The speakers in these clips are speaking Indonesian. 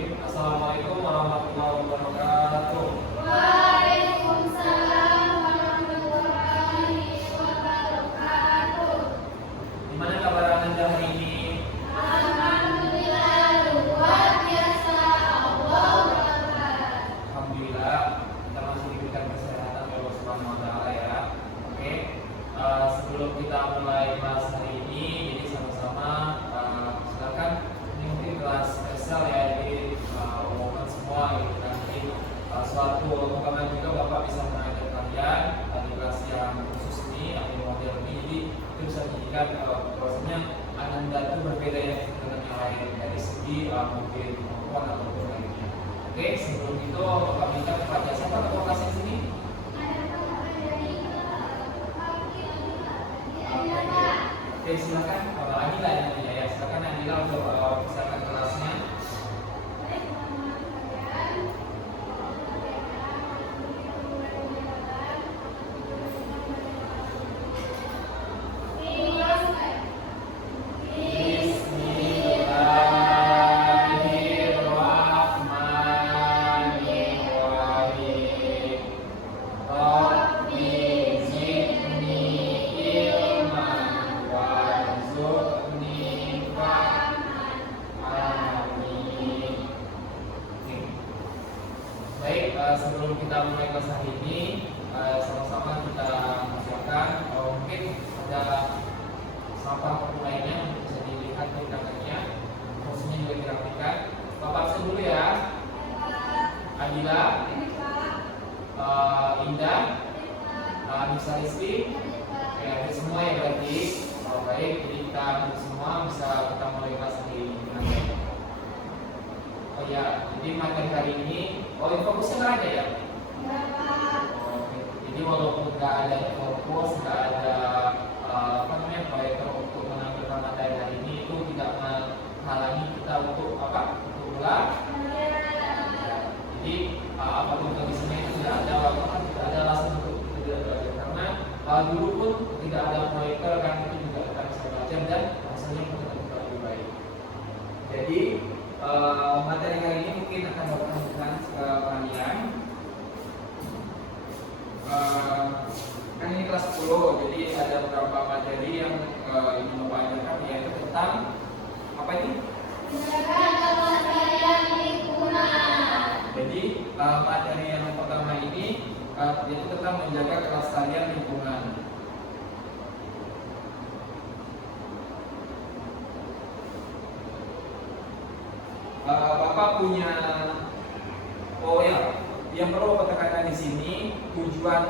Assalamualaikum warahmatullahi wabarakatuh. Waalaikumsalam warahmatullahi wabarakatuh. Gimana kabar Anda hari ini? Alhamdulillah luar biasa. Allahu Akbar. Alhamdulillah kita masih diberikan kesehatan oleh Allah Subhanahu wa taala ya. Oke. Sebelum kita mulai kelas hari ini, jadi sama-sama silakan, ini mungkin kelas spesial ya, jadi umumkan semua gitu kan. Jadi suatu pengembangan juga Bapak bisa mengajar kalian di kelas yang khusus ini atau model ini, jadi itu bisa menjadikan prosesnya Ananda itu berbeda ya dengan yang lain dari segi mungkin kemampuan ataupun lainnya. Oke, sebelum itu Bapak minta kepada siapa ketua kelas di sini? Oke, silakan Adila ya, silakan Adila untuk persiapan kelasnya. Bismillahirrahmanirrahim. Rabbi zidni ilman warzuqni fahman. Amin. Oke. Baik, sebelum kita mulai kelas hari ini, sama-sama kita persiapkan. Mungkin ada sampah lainnya bisa dilihat di belakangnya, posisinya juga dirapikan. Bapak absen dulu ya. Adila, Indah, Anissa Rizky, ya ada semua ya berarti. Baik, jadi kita semua bisa kita mulai kelas hari ini. Oh ya, jadi materi hari ini, fokusnya nggak ada ya? Oke. Jadi walaupun nggak ada fokus, nggak ada proyektor untuk menampilkan materi hari ini, itu tidak menghalangi kita untuk untuk ulang. Jadi apapun kondisinya itu tidak ada alasan untuk kita tidak belajar, karena dulu pun tidak ada proyektor kan, itu juga kita bisa belajar dan hasilnya pun tetap lebih baik. Jadi materi hari ini mungkin akan Bapak tunjukkan ke kalian. Kan ini kelas 10, jadi ada beberapa materi yang ingin Bapak ajarkan, yaitu tentang apa ini? Menjaga kelestarian lingkungan. Jadi materi yang pertama ini yaitu tentang menjaga kelestarian lingkungan. Bapak punya yang perlu Bapak tekankan di sini, tujuan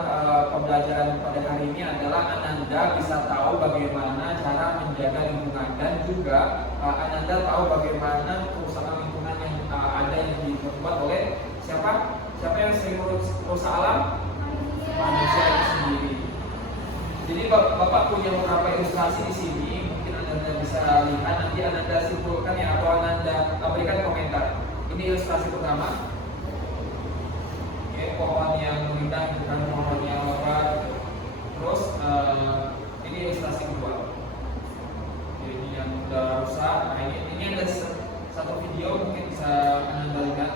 pembelajaran pada hari ini adalah Ananda bisa tahu bagaimana cara menjaga lingkungan, dan juga Ananda tahu bagaimana kerusakan lingkungan yang ada yang dibuat oleh siapa yang sering merusak alam? Manusia itu sendiri. Jadi Bapak punya beberapa ilustrasi di sini, mungkin Ananda bisa lihat, nanti Ananda simpulkan ya, atau Ananda berikan komentar. Ini ilustrasi pertama. Oke, pohon yang rindang bukan pohon yang lebat. Terus ini ilustrasi kedua. Ini yang udah rusak. Nah ini ada satu video, mungkin bisa Anda lihat.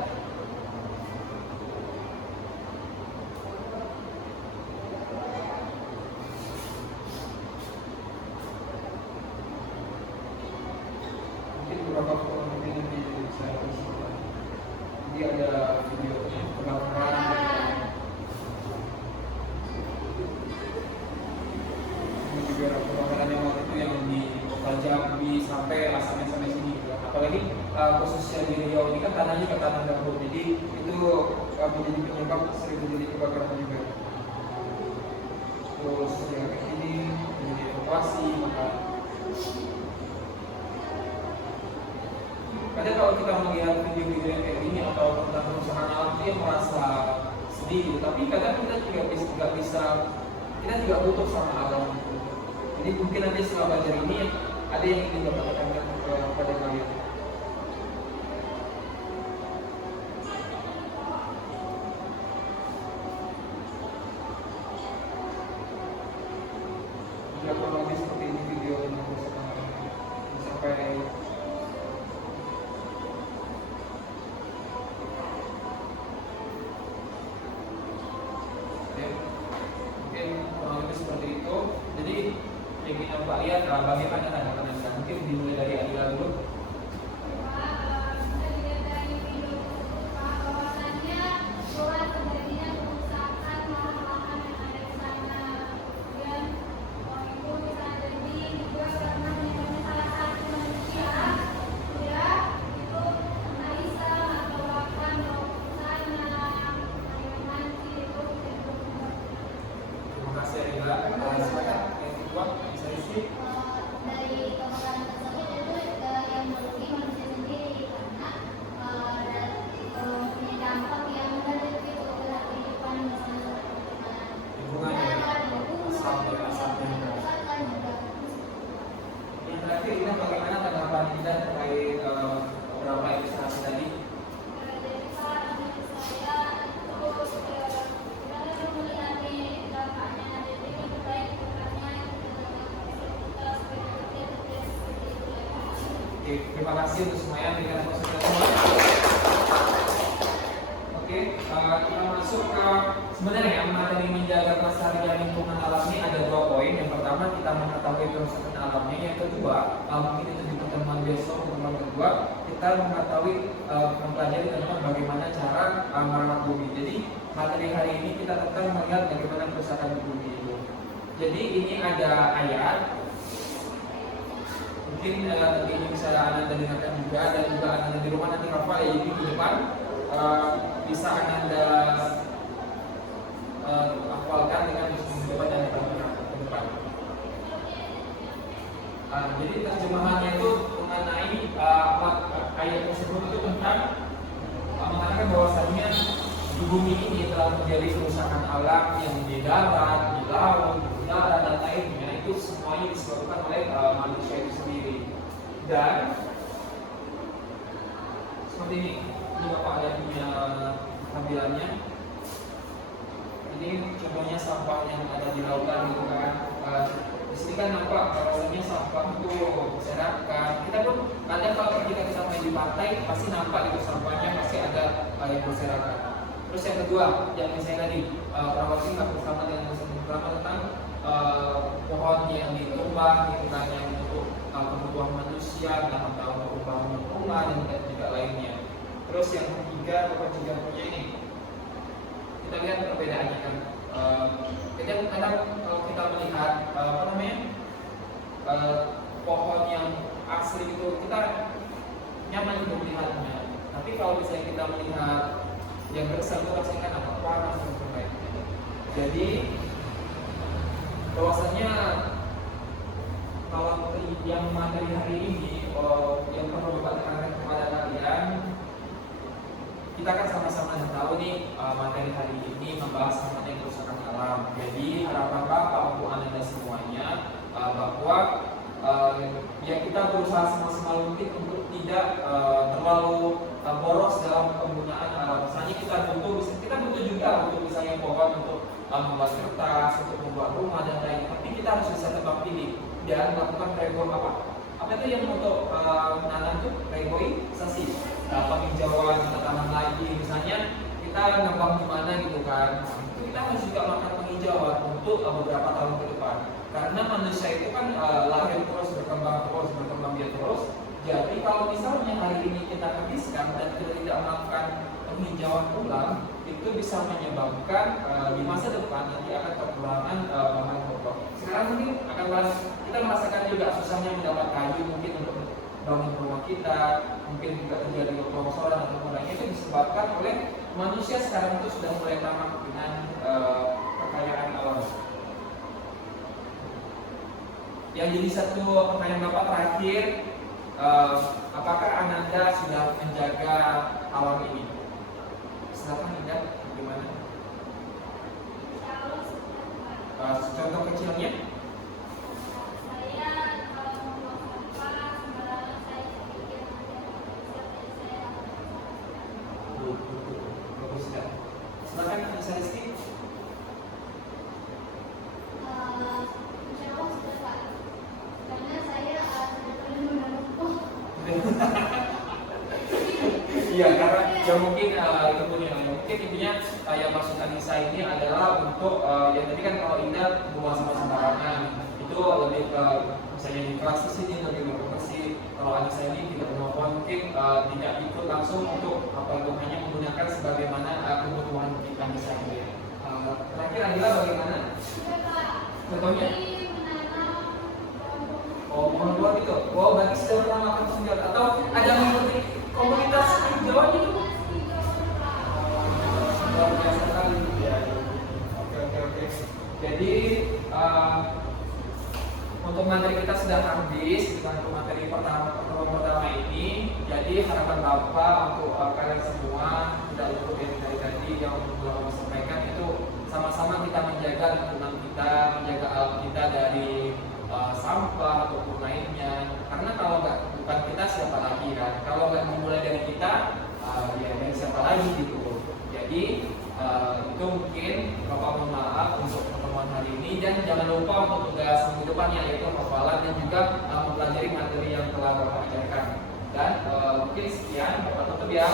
Mungkin beberapa foto mungkin nanti bisa disimpan. Jadi ada videonya, pelan-pelan. Ini juga kebakaran yang waktu itu yang di Jambi sampai sampai sini juga. Apalagi khususnya di Riau ini kan tanahnya ke tanah gambut, jadi itu menjadi penyebab sering terjadi kebakaran juga. Terus yang ini menjadi evakuasi, maka kadang kalau kita melihat video-video yang kayak gini atau tentang kerusakan alam, dia merasa sedih, tapi kadang kita juga kita juga butuh sama alam. Jadi mungkin nanti setelah belajar ini ada yang ingin Bapak tekankan kepada kalian. Jika kurang lebih seperti ini video yang sampai bagaimana tanggapan Anda? Mungkin dimulai dari Adila dulu. Terima kasih Adila. Silakan yang kedua, bisa isi. Dari kebakaran tersebut itu yang merugi manusia sendiri karena punya dampak yang negatif gitu terhadap kehidupan manusia. Lingkungan ya, asapnya. Yang terakhir ini bagaimana tanggapan Anda terkait beberapa ilustrasi tadi? Oke, terima kasih untuk semuanya berikan masukan semua. Oke, kita masuk ke sebenarnya materi menjaga kelestarian lingkungan alam ini ada 2 poin. Yang pertama kita mengetahui kerusakan alamnya. Yang kedua, mungkin itu di pertemuan besok, pertemuan kedua kita mengetahui mempelajari tentang bagaimana cara merawat bumi. Jadi materi hari ini kita tentang melihat bagaimana kerusakan di bumi itu. Jadi ini ada ayat. Mungkin nanti ini bisa Anda dengarkan juga, dan juga Anda di rumah nanti hafal ya, jadi di depan bisa Anda hafalkan dengan di depan dan di depan. Jadi terjemahannya itu mengenai ayat tersebut itu tentang mengatakan bahwasannya di bumi ini telah terjadi kerusakan alam yang di darat, di laut, di udara dan lainnya. Itu semuanya disebabkan oleh manusia itu sendiri. Dan seperti ini Bapak ada punya tampilannya. Ini contohnya sampah yang ada di lautan gitu kan. Di sini kan nampak bahwasanya sampah itu berserakan. Kita pun ada kalau kita main di pantai pasti nampak itu sampahnya masih ada yang berserakan. Terus yang kedua, yang saya tadi perawatan nggak bersama dengan bersama tentang pohon yang ditebang gitu kan, yang untuk kebutuhan manusia dan atau untuk membangun rumah dan juga lainnya. Terus yang ketiga, punya ini kita lihat perbedaannya kan. Kadang kalau kita melihat pohon yang asli itu kita nyaman untuk melihatnya. Tapi kalau misalnya kita melihat yang bersama itu rasanya kan apa panas dan sebagainya. Jadi bahwasanya kalau yang materi hari ini yang perlu Bapak tekankan kepada kalian, kita kan sama-sama tahu nih materi hari ini membahas mengenai kerusakan alam. Jadi harapan Bapak untuk Anda semuanya bahwa ya kita berusaha semaksimal mungkin untuk tidak terlalu boros dalam penggunaan alam. Misalnya kita butuh juga untuk misalnya pohon untuk membuat kertas, untuk membuat rumah dan lain-lain. Tapi kita harus bisa tebak pilih dan melakukan apa itu yang untuk menanam itu reboisasi, penghijauan, tanaman lagi. Misalnya kita ngebang di mana gitu kan, itu kita harus juga melakukan penghijauan untuk beberapa tahun ke depan. Karena manusia itu kan lahir terus, berkembang biak terus. Jadi kalau misalnya hari ini kita habiskan dan kita tidak melakukan penghijauan ulang, itu bisa menyebabkan di masa depan nanti akan kekurangan bahan pokok. Sekarang mungkin kita merasakan juga susahnya mendapat kayu mungkin untuk bangun rumah kita, mungkin juga terjadi longsoran atau lainnya. Itu disebabkan oleh manusia sekarang itu sudah mulai tamak dengan kekayaan alam. Yang jadi satu pertanyaan Bapak terakhir, apakah Ananda sudah menjaga alam ini? Silakan Indah, bagaimana? Contoh kecilnya? Bagus ya. Silakan bisa Rizky. Iya, karena ya mungkin itu pun yang mungkin intinya yang maksud Anissa ini adalah untuk ya tadi kan kalau Indah buang sama sembarangan itu lebih ke misalnya di kelas di sini lagi bersih, kalau anak saya ini tidak melakukan mungkin tidak ikut langsung untuk hanya menggunakan sebagaimana kebutuhan kita misalnya. Terakhir adalah bagaimana? Contohnya? Oh, mohon buat itu. Wow, berarti sudah pernah makan sejauh atau ada mengikuti komunitas hijauan itu? Luar biasa sekali ya. Oke. Jadi untuk materi kita sudah habis untuk materi pertama ini. Jadi harapan Bapak untuk kalian semua tidak lupa dari tadi yang Bapak sampaikan itu sama-sama kita menjaga lingkungan kita, menjaga alam kita dari sampah ataupun lainnya. Karena kalau bukan kita siapa lagi kan? Kalau nggak dimulai dari kita, ya dari siapa lagi gitu. Jadi itu mungkin Bapak mohon maaf untuk pertemuan hari ini dan jangan lupa untuk tugas minggu depannya yaitu hafalan dan juga mempelajari materi yang telah Bapak ajarkan. Dan mungkin sekian Bapak tutup ya.